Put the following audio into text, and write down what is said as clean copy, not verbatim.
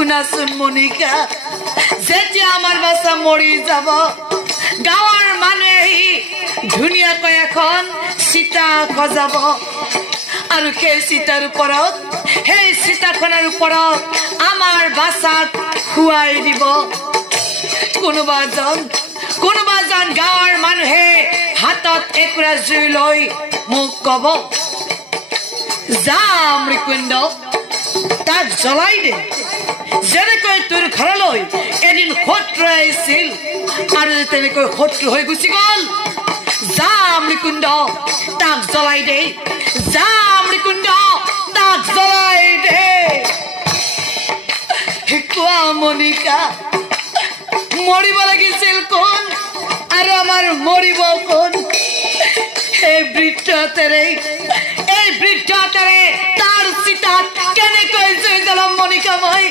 শুনাচোন মনিকা যেতিয়া আমাৰ বাচ্চা মৰি যাব গাঁৱৰ মানুহে আহি ধুনীয়াকৈ এখন চিতা সজাব আৰু সেই চিতাৰ ওপৰত সেই চিতাখনৰ ওপৰত আমাৰ বাচ্চাক খুৱাই দিব কোনোবা জন গাঁৱৰ মানুহে হাতত একুৰা জুই লৈ মোক কব যা মৃকুণ্ড তাক জ্বলাই দে যেনেকৈ তোৰ ঘৰলৈ এদিন শত্ৰু আহিছিল আৰু তেনেকৈ শত্ৰু হৈ গুচি গল যা মৃকুণ্ড তাক জ্বলাই দে যা মৃকুণ্ড তাক জ্বলাই দে কোৱা মনিকা মৰিব লাগিছিল কোন আৰু আমাৰ মৰিব কোন এই বৃদ্ধতেৰে তাৰ চিতাত কেনেকৈ জুই জ্বলাম মনিকা মই